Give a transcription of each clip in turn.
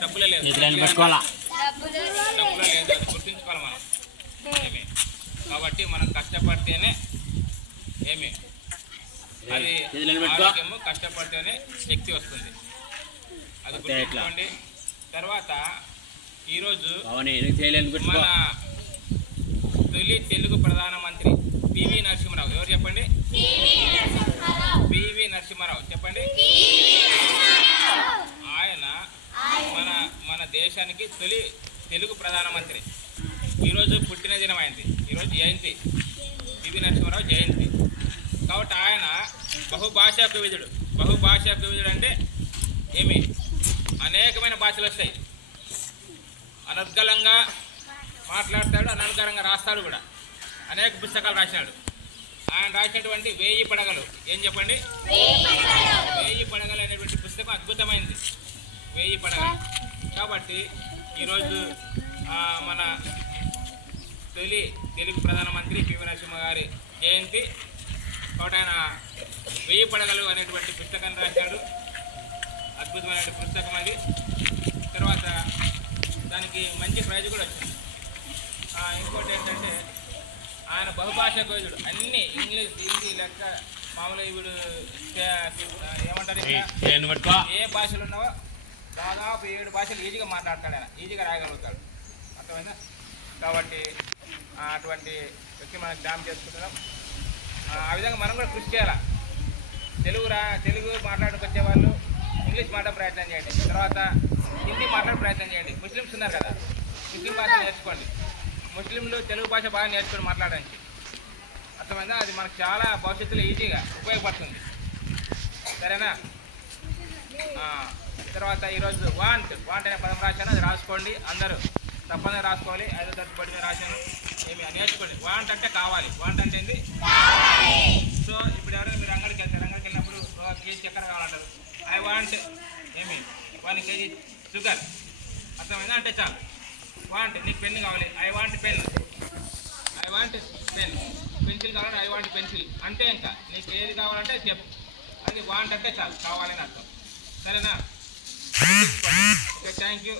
డబ్బులే లేదు, పెట్టుకోవాలా, డబ్బులే లేదు, అది గుర్తుంచుకోవాలి మనం. ఏమి కాబట్టి మనం కష్టపడితేనే ఏమి అది ఆరోగ్యము, కష్టపడితేనే శక్తి వస్తుంది. అది గుర్తుంచుకోండి. తర్వాత ఈరోజు మన తొలి తెలుగు ప్రధానమంత్రి పివి నరసింహారావు. ఎవరు చెప్పండి? పివి నరసింహారావు చెప్పండి. ఆయన మన దేశానికి తొలి తెలుగు ప్రధానమంత్రి. ఈరోజు పుట్టినదినం అయింది, ఈరోజు జయంతి, పివి నరసింహారావు జయంతి. కాబట్టి ఆయన బహుభాషా కవిదుడు. బహుభాషా కవిదుడు అంటే ఏమి? అనేకమైన భాషలు వస్తాయి. అనర్గళంగా మాట్లాడతాడు, అనర్గళంగా రాస్తాడు కూడా. అనేక పుస్తకాలు రాశాడు. ఆయన రాసినటువంటి 1000 పడగలు. ఏం చెప్పండి? 1000 పడగలు అనేటువంటి పుస్తకం అద్భుతమైనది. 1000 పడగలు. కాబట్టి ఈరోజు మన తొలి తెలుగు ప్రధానమంత్రి పివి నరసింహ గారి జయంతి. కాబట్టి ఆయన 1000 పడగలు అనేటువంటి పుస్తకాన్ని రాశాడు. అద్భుతమైన పుస్తకం అది. తర్వాత దానికి మంచి ప్రైజ్ కూడా వచ్చింది. ఇంకోటి ఏంటంటే ఆయన బహుభాషా కోవిదుడు. అన్ని ఇంగ్లీష్, హిందీ లెక్క మామూలుగా ఇప్పుడు ఏమంటారు, ఏ భాషలు ఉన్నావో దాదాపు 7 భాషలు ఈజీగా మాట్లాడతాడు ఆయన, ఈజీగా రాయగలుగుతాడు. అర్థమైందా? కాబట్టి అటువంటి వ్యక్తి మనం జ్ఞాపకం చేసుకుంటున్నాం. ఆ విధంగా మనం కూడా కృషి చేయాలి. తెలుగు మాట్లాడుకొచ్చే వాళ్ళు ఇంగ్లీష్ మాట్లాడే ప్రయత్నం చేయండి. తర్వాత హిందీ మాట్లాడే ప్రయత్నం చేయండి. ముస్లిమ్స్ ఉన్నారు కదా, ముస్లిం భాష నేర్చుకోండి. ముస్లింలు తెలుగు భాష బాగా నేర్చుకొని మాట్లాడడానికి. అర్థమైందా? అది మనకు చాలా భవిష్యత్తులో ఈజీగా ఉపయోగపడుతుంది. సరేనా? తర్వాత ఈరోజు వాంట్ అనే పదం రాశాను, అది రాసుకోండి. అందరూ తప్పకుండా రాసుకోవాలి. 5వ తరగతి బడి మీద రాశాను. ఏమి నేర్చుకోండి. వాంట్ అంటే కావాలి. వాంట్ అంటే ఏంది? సో ఇప్పుడు ఎవరైనా మీరు అంగడికి వెళ్తారు, అంగడికి వెళ్ళినప్పుడు 1 కేజీ చక్కెర కావాలంటారు. ఐ వాంట్ ఏమి 1 కేజీ షుగర్. అర్థమైందా? అంటే చాలు. వాంట్ నీకు పెన్ కావాలి, I want pen. I want pen. Pencil కావాలంటే ఐ వాంట్ పెన్సిల్. అంతే. ఇంకా నీకు ఏది కావాలంటే చెప్పు. అది వాంట్ అంటే చాలు, కావాలని అర్థం. సరేనా? Okay, thank you.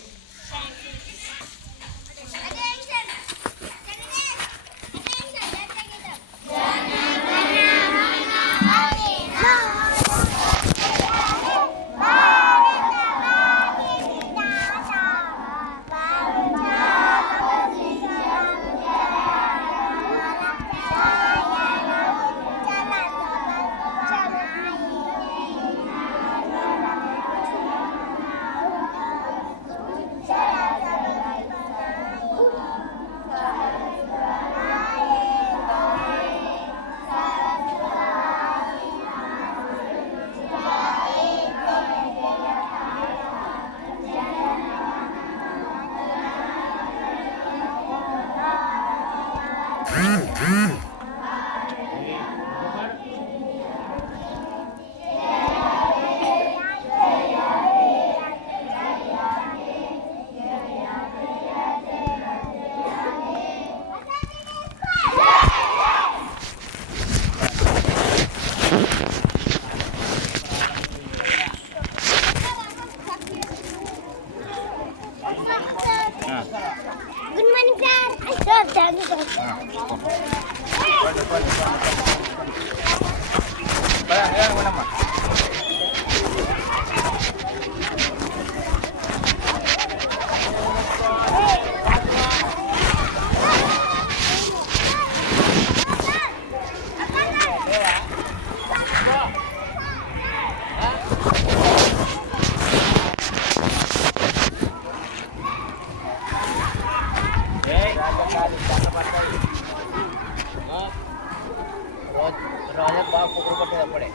రోజు బాగా కుక్కరు కొట్టేది అప్పుడే.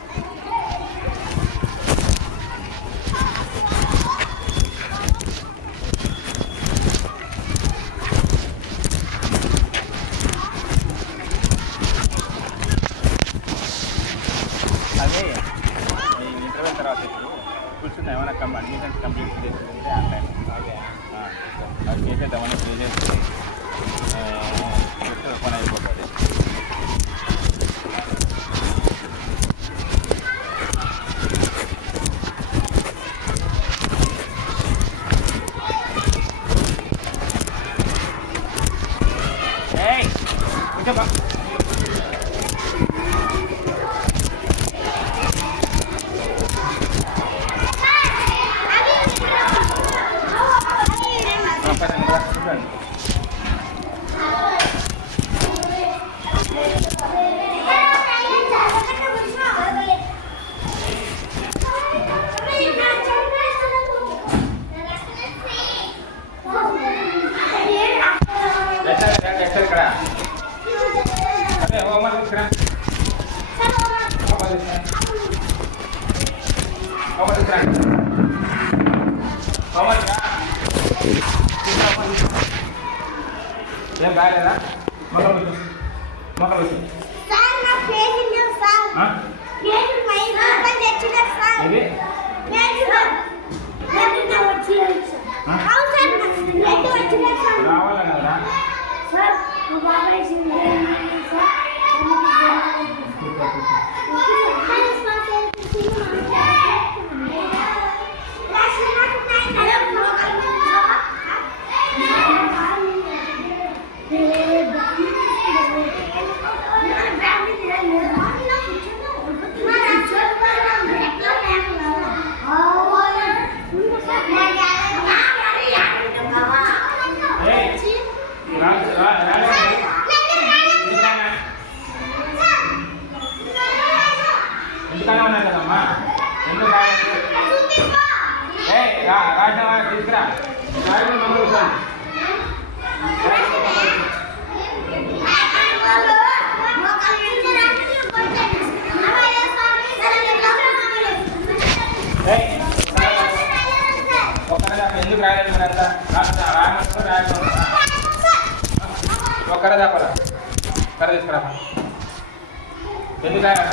అదే ఇంటర్వ్యూ తర్వాత ఇప్పుడు కూర్చుంది ఏమైనా అడ్మిషన్స్ కంప్లీట్ చేస్తుంటే ఆన్లైన్ అది చేసేద్దామని చేసేసి పని అయిపోతుంది. హోంవర్క్ తీసుకురా. హోంవర్క్ తీసుకురా. హోంవర్క్ తీసుకురా. హోంవర్క్ రా. ఏం బాగాలేదా? మొక్కలు కూర్చో. మొక్కలు కూర్చో. ఇది రావాలన్నారా? ఇంటికానే ఉన్నాయి కదమ్మా, ఎందుకు రాసినవా? తీసుకురా. ఎందుకు రాయలేదు మీరు అంతా? రాయమంటే రాయకుండా ఒక్కరే తప్పరా? కర్ర తీసుకురా. ఎందుకు రాయాలా?